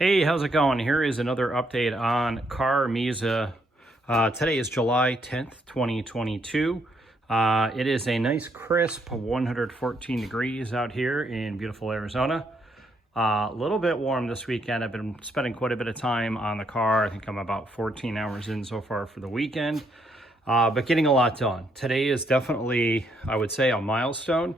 Hey, how's it going? Here is another update on CarMiZa. Today is July 10th, 2022. It is a nice crisp 114 degrees out here in beautiful Arizona. A little bit warm this weekend. I've been spending quite a bit of time on the car. I think I'm about 14 hours in so far for the weekend, but getting a lot done. Today is definitely, I would say, a milestone.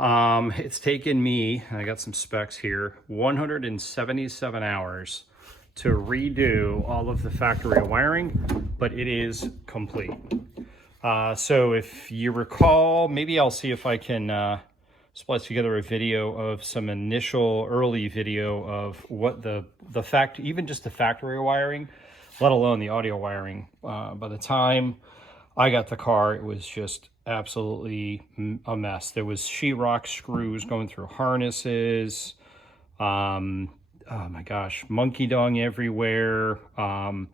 It's taken me, I got some specs here, 177 hours to redo all of the factory wiring, but it is complete. So if you recall, maybe I'll see if I can splice together a video of some initial early video of what even just the factory wiring, let alone the audio wiring. By the time I got the car, it was just absolutely a mess. There was sheetrock screws going through harnesses. Oh my gosh, monkey dung everywhere. Home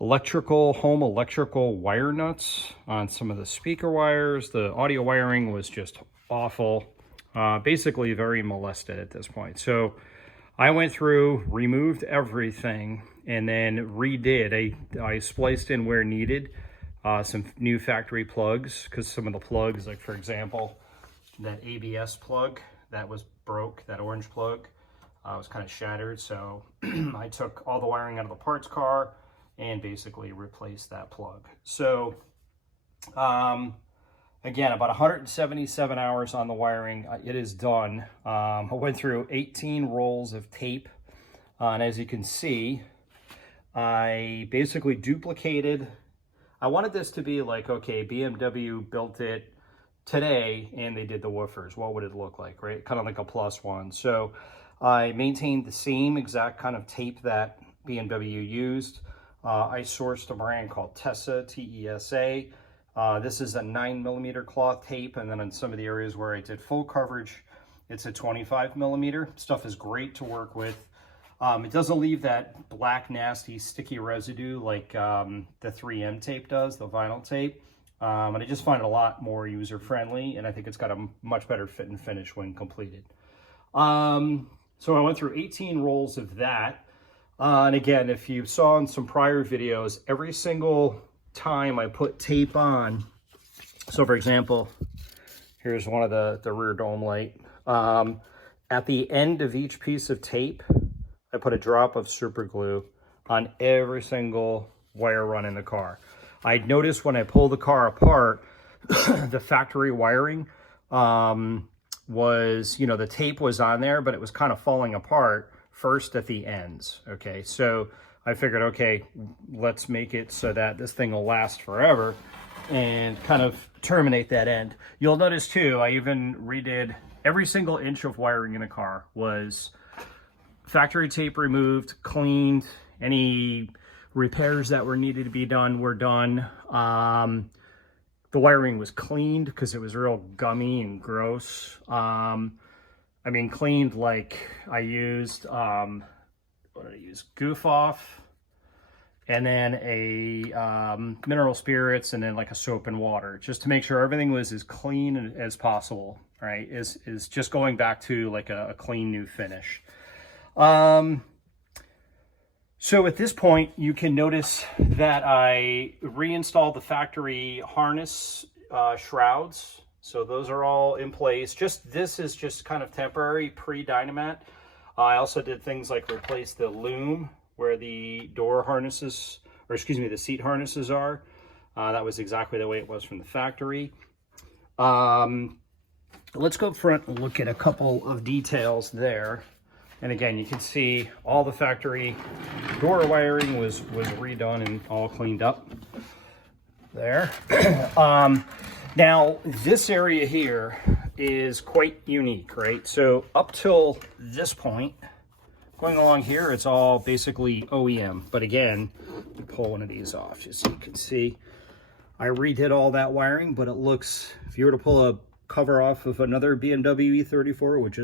electrical wire nuts on some of the speaker wires. The audio wiring was just awful. Basically very molested at this point. So I went through, removed everything, and then redid. I spliced in where needed. Some new factory plugs, because some of the plugs, like for example, that ABS plug that was broke, that orange plug, was kind of shattered. So I took all the wiring out of the parts car and basically replaced that plug. So again, about 177 hours on the wiring. It is done. I went through 18 rolls of tape, and as you can see, I basically duplicated. I wanted this to be like, okay, BMW built it today and they did the woofers. What would it look like, right? Kind of like a plus one. So I maintained the same exact kind of tape that BMW used. I sourced a brand called Tesa, T-E-S-A. This is a 9mm cloth tape, and then in some of the areas where I did full coverage, it's a 25mm. Stuff is great to work with. It doesn't leave that black, nasty, sticky residue like the 3M tape does, the vinyl tape. And I just find it a lot more user-friendly, and I think it's got a much better fit and finish when completed. So I went through 18 rolls of that. And again, if you saw in some prior videos, every single time I put tape on, so for example, here's one of the rear dome light. At the end of each piece of tape, I put a drop of super glue on every single wire run in the car. I noticed when I pull the car apart, the factory wiring was, the tape was on there, but it was kind of falling apart first at the ends. Okay, so I figured, okay, let's make it so that this thing will last forever and kind of terminate that end. You'll notice too, I even redid every single inch of wiring in the car. Was factory tape removed, cleaned. Any repairs that were needed to be done were done. The wiring was cleaned because it was real gummy and gross. I mean, cleaned like I used, what did I use? Goof Off, and then a mineral spirits, and then like a soap and water, just to make sure everything was as clean as possible, right? Is just going back to like a clean new finish. So at this point, you can notice that I reinstalled the factory harness shrouds. So those are all in place. This is just kind of temporary pre-Dynamat. I also did things like replace the loom where the door harnesses, or excuse me, the seat harnesses are. That was exactly the way it was from the factory. Let's go up front and look at a couple of details there. And again, you can see all the factory door wiring was redone and all cleaned up there. Now, this area here is quite unique, right? So up till this point, going along here, it's all basically OEM. But again, let me pull one of these off just so you can see. I redid all that wiring, but it looks, if you were to pull a cover off of another BMW E34, it would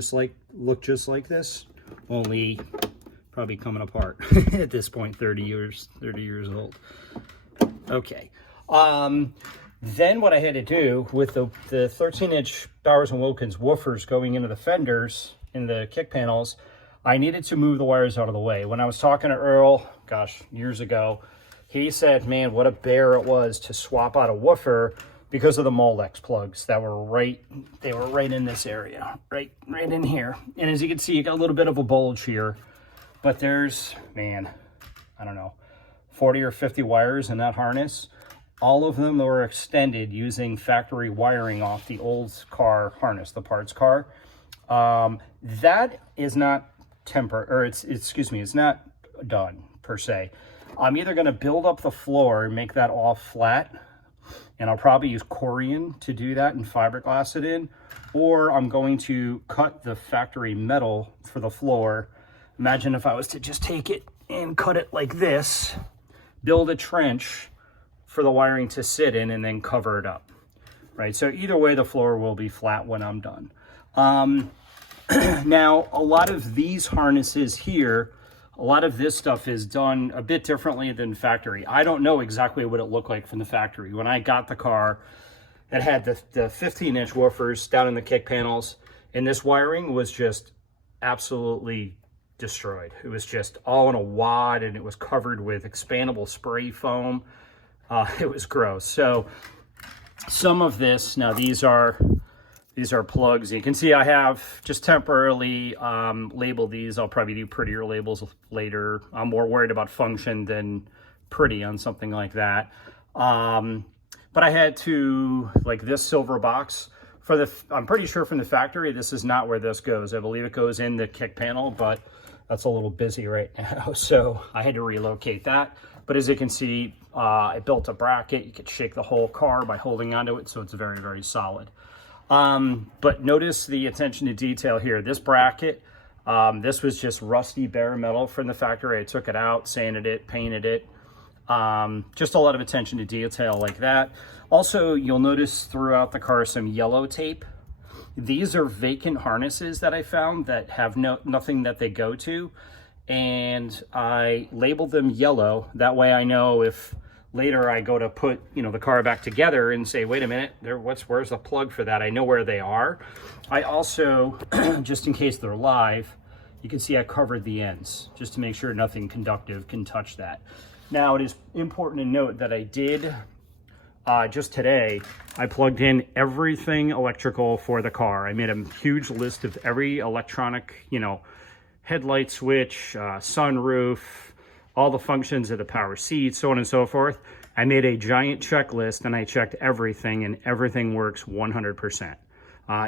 look just like this. Only probably coming apart at this point, 30 years old. Okay. Then what I had to do with the 13-inch Bowers & Wilkins woofers going into the fenders in the kick panels, I needed to move the wires out of the way. When I was talking to Earl, gosh, years ago, he said, man, what a bear it was to swap out a woofer because of the Molex plugs that were right in this area, right in here. And as you can see, you got a little bit of a bulge here, but there's, man, I don't know, 40 or 50 wires in that harness. All of them were extended using factory wiring off the old car harness, the parts car. That is not it's not done per se. I'm either going to build up the floor and make that all flat, and I'll probably use Corian to do that and fiberglass it in, or I'm going to cut the factory metal for the floor. Imagine if I was to just take it and cut it like this, build a trench for the wiring to sit in, and then cover it up, right? So either way, the floor will be flat when I'm done. Now, a lot of these harnesses here, a lot of this stuff is done a bit differently than factory. I don't know exactly what it looked like from the factory. When I got the car, it had the 15-inch woofers down in the kick panels, and this wiring was just absolutely destroyed. It was just all in a wad, and it was covered with expandable spray foam. It was gross. So some of this, now these are plugs. You can see I have just temporarily labeled these. I'll probably do prettier labels later. I'm more worried about function than pretty on something like that. But I had to, like this silver box, I'm pretty sure from the factory, this is not where this goes. I believe it goes in the kick panel, but that's a little busy right now. So I had to relocate that. But as you can see, I built a bracket. You could shake the whole car by holding onto it, so it's very, very solid. But notice the attention to detail here. This bracket, this was just rusty bare metal from the factory. I took it out, sanded it, painted it. Just a lot of attention to detail like that. Also, you'll notice throughout the car some yellow tape. These are vacant harnesses that I found that have nothing that they go to. And I labeled them yellow. That way I know if later I go to put, the car back together and say, wait a minute, where's the plug for that? I know where they are. I also, just in case they're live, you can see I covered the ends just to make sure nothing conductive can touch that. Now, it is important to note that I did, just today, I plugged in everything electrical for the car. I made a huge list of every electronic, headlight switch, sunroof, all the functions of the power seat, so on and so forth. I made a giant checklist and I checked everything, and everything works 100%.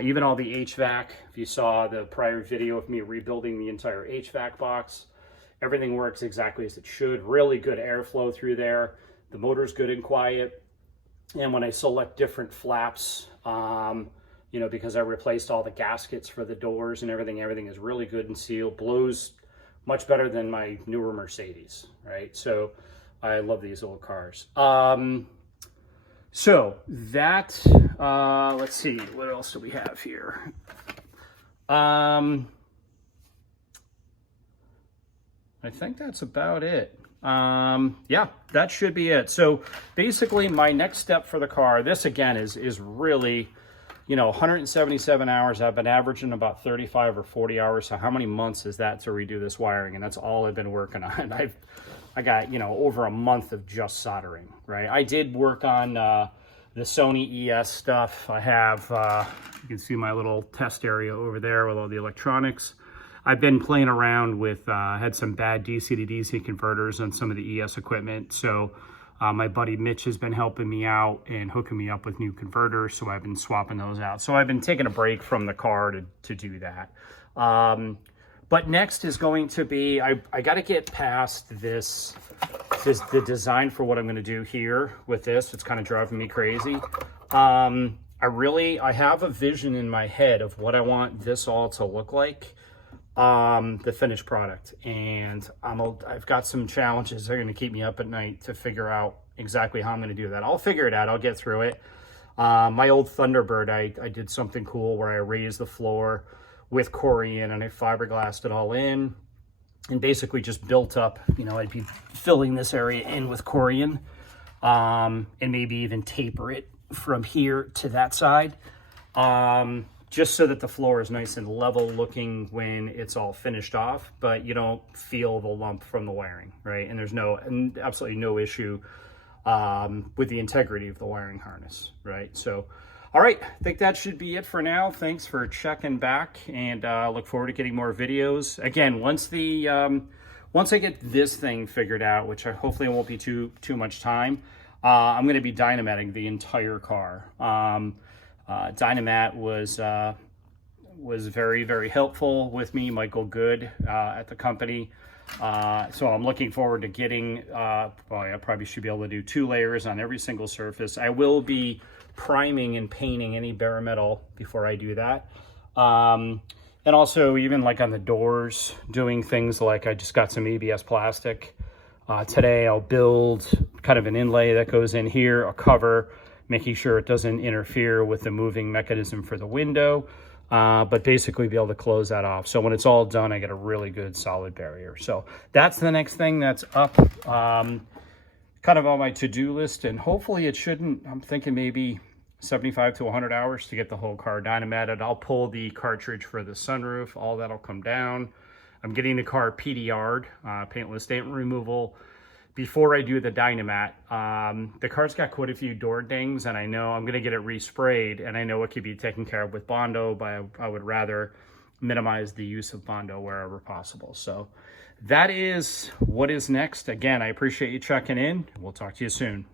Even all the HVAC, if you saw the prior video of me rebuilding the entire HVAC box, everything works exactly as it should. Really good airflow through there. The motor's good and quiet. And when I select different flaps, because I replaced all the gaskets for the doors and everything is really good and sealed. Blows much better than my newer Mercedes, right? So I love these old cars. So that, let's see, what else do we have here? I think that's about it. Yeah, that should be it. So basically my next step for the car, this again is really, 177 hours. I've been averaging about 35 or 40 hours. So how many months is that to redo this wiring? And that's all I've been working on. I got, over a month of just soldering, right? I did work on the Sony ES stuff. I have, you can see my little test area over there with all the electronics. I've been playing around with, had some bad DC to DC converters on some of the ES equipment. So my buddy Mitch has been helping me out and hooking me up with new converters. So I've been swapping those out. So I've been taking a break from the car to do that. But next is going to be, I got to get past this the design for what I'm going to do here with this. It's kind of driving me crazy. I have a vision in my head of what I want this all to look like. The finished product, and I've got some challenges that are going to keep me up at night to figure out exactly how I'm going to do that. I'll figure it out. I'll get through it. My old Thunderbird, I did something cool where I raised the floor with Corian and I fiberglassed it all in and basically just built up, I'd be filling this area in with Corian, and maybe even taper it from here to that side. just so that the floor is nice and level looking when it's all finished off, but you don't feel the lump from the wiring, right? And there's absolutely no issue with the integrity of the wiring harness, right? So, all right, I think that should be it for now. Thanks for checking back, and look forward to getting more videos. Again, once I get this thing figured out, which hopefully won't be too much time, I'm going to be dynamatting the entire car. Dynamat was very, very helpful with me, Michael Good at the company. So I'm looking forward to getting, well, I probably should be able to do 2 layers on every single surface. I will be priming and painting any bare metal before I do that. And also even like on the doors, doing things like I just got some ABS plastic. Today I'll build kind of an inlay that goes in here, a cover, making sure it doesn't interfere with the moving mechanism for the window, but basically be able to close that off. So when it's all done, I get a really good solid barrier. So that's the next thing that's up, kind of on my to-do list, and hopefully it shouldn't, I'm thinking maybe 75 to 100 hours to get the whole car dynamatted. I'll pull the cartridge for the sunroof, all that'll come down. I'm getting the car PDR'd, paintless stain removal, before I do the dynamat. The car's got quite a few door dings, and I know I'm gonna get it resprayed, and I know it could be taken care of with Bondo, but I would rather minimize the use of Bondo wherever possible. So that is what is next. Again, I appreciate you checking in. We'll talk to you soon.